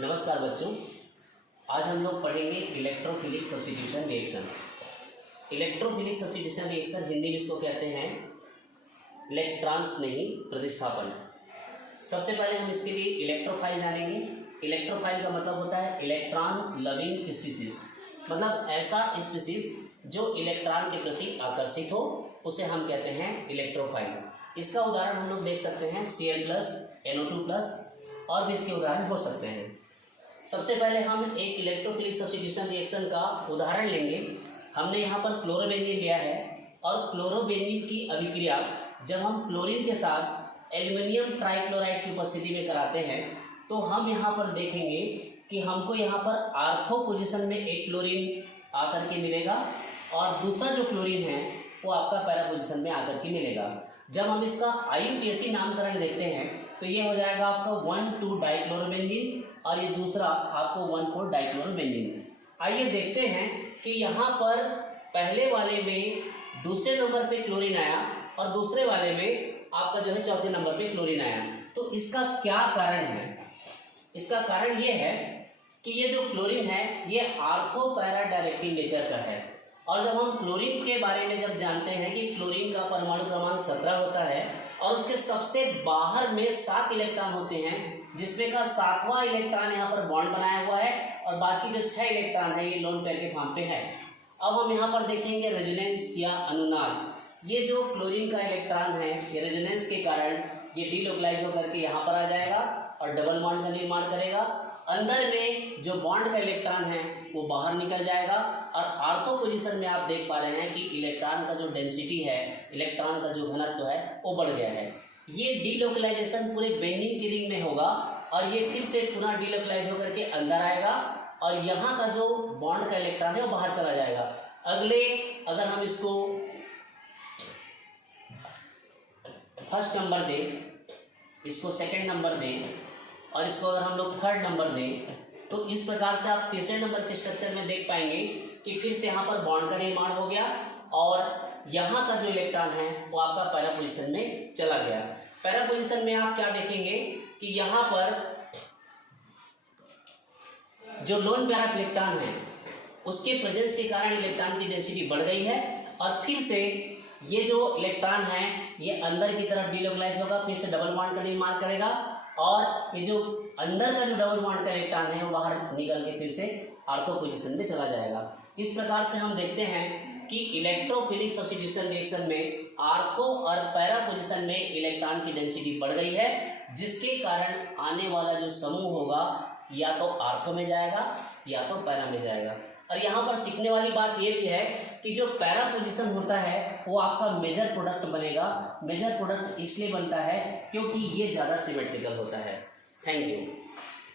नमस्कार बच्चों, आज हम लोग पढ़ेंगे electrophilic substitution reaction. Electrophilic substitution reaction Hindi में इसको कहते हैं इलेक्ट्रॉन्स नहीं प्रतिस्थापन। सबसे पहले हम इसके लिए इलेक्ट्रोफाइल जानेंगे। इलेक्ट्रोफाइल का मतलब होता है इलेक्ट्रॉन लविंग स्पीसीज, मतलब ऐसा स्पीसीज जो इलेक्ट्रॉन के प्रति आकर्षित हो, उसे हम कहते हैं इलेक्ट्रोफाइल। इसका उदाहरण हम लोग देख सकते हैं Cl+, NO2+, और भी इसके उदाहरण हो सकते हैं। सबसे पहले हम एक इलेक्ट्रोफिलिक सब्स्टिट्यूशन रिएक्शन का उदाहरण लेंगे। हमने यहाँ पर क्लोरोबेंजीन लिया है और क्लोरोबेंजीन की अभिक्रिया जब हम क्लोरीन के साथ एल्युमिनियम ट्राइक्लोराइड की उपस्थिति में कराते हैं तो हम यहाँ पर देखेंगे कि हमको यहाँ पर आर्थो पोजीशन में एक क्लोरीन आकर के मिलेगा और दूसरा जो क्लोरीन है वो आपका पैरा पोजीशन में आकर के मिलेगा। जब हम इसका IUPAC नामकरण देखते हैं तो ये हो जाएगा आपका 1,2 डाइक्लोरोबेंजीन और ये दूसरा आपको 1,4 डाइक्लोरोबेंजीन। आइए देखते हैं कि यहाँ पर पहले वाले में दूसरे नंबर पे क्लोरीन आया और दूसरे वाले में आपका जो है चौथे नंबर पे क्लोरीन आया, तो इसका क्या कारण है। इसका कारण ये है कि ये जो क्लोरीन है ये आर्थो पैरा डायरेक्टिव नेचर का है। और जब हम क्लोरीन के बारे में जब जानते हैं कि क्लोरीन का परमाणु क्रमांक 17 होता है और उसके सबसे बाहर में 7 इलेक्ट्रॉन होते हैं, जिसमें का 7वां इलेक्ट्रॉन यहाँ पर बॉन्ड बनाया हुआ है और बाकी जो 6 इलेक्ट्रॉन है ये लोन पेयर के फॉर्म पे है। अब हम यहाँ पर देखेंगे रेजोनेंस या अनुनाद। ये जो क्लोरीन का इलेक्ट्रॉन है ये रेजोनेंस के कारण ये डीलोकलाइज होकर के यहाँ पर आ जाएगा और डबल बॉन्ड का निर्माण करेगा। अंदर में जो बॉन्ड का इलेक्ट्रॉन है वो बाहर निकल जाएगा और आर्थो पोजीशन में आप देख पा रहे हैं कि इलेक्ट्रॉन का जो डेंसिटी है, इलेक्ट्रॉन का जो घनत्व है वो बढ़ गया है। ये डीलोकलाइजेशन पूरे बेंडिंग की रिंग में होगा और ये फिर से पुनः डीलोकलाइज होकर के अंदर आएगा और यहाँ का जो बॉन्ड का इलेक्ट्रॉन है वो बाहर चला जाएगा। अगले अगर हम इसको फर्स्ट नंबर दें, इसको सेकेंड नंबर दें और इसको अगर हम लोग थर्ड नंबर दें तो इस प्रकार से आप तीसरे नंबर के स्ट्रक्चर में देख पाएंगे कि फिर से यहाँ पर बॉन्ड का निर्माण हो गया और यहाँ का जो इलेक्ट्रॉन है वो आपका पैरा पोजीशन में चला गया। पैरा पोजीशन में आप क्या देखेंगे कि यहाँ पर जो लोन पैरा इलेक्ट्रॉन है उसके प्रेजेंस के कारण इलेक्ट्रॉन की डेंसिटी बढ़ गई है और फिर से ये जो इलेक्ट्रॉन है ये अंदर की तरफ डीलोकलाइज होगा, फिर से डबल बॉन्ड का निर्माण करेगा और ये जो अंदर का जो डबल बॉन्ड का इलेक्ट्रॉन है वो बाहर निकल के फिर से आर्थो पोजीशन में चला जाएगा। इस प्रकार से हम देखते हैं कि इलेक्ट्रोफिलिक सब्स्टिट्यूशन रिएक्शन में आर्थो और पैरा पोजीशन में इलेक्ट्रॉन की डेंसिटी बढ़ गई है, जिसके कारण आने वाला जो समूह होगा या तो आर्थो में जाएगा या तो पैरा में जाएगा। और यहाँ पर सीखने वाली बात ये भी है कि जो पैरा पोजीशन होता है वो आपका मेजर प्रोडक्ट बनेगा। मेजर प्रोडक्ट इसलिए बनता है क्योंकि ये ज़्यादा सिमेट्रिकल होता है। Thank you.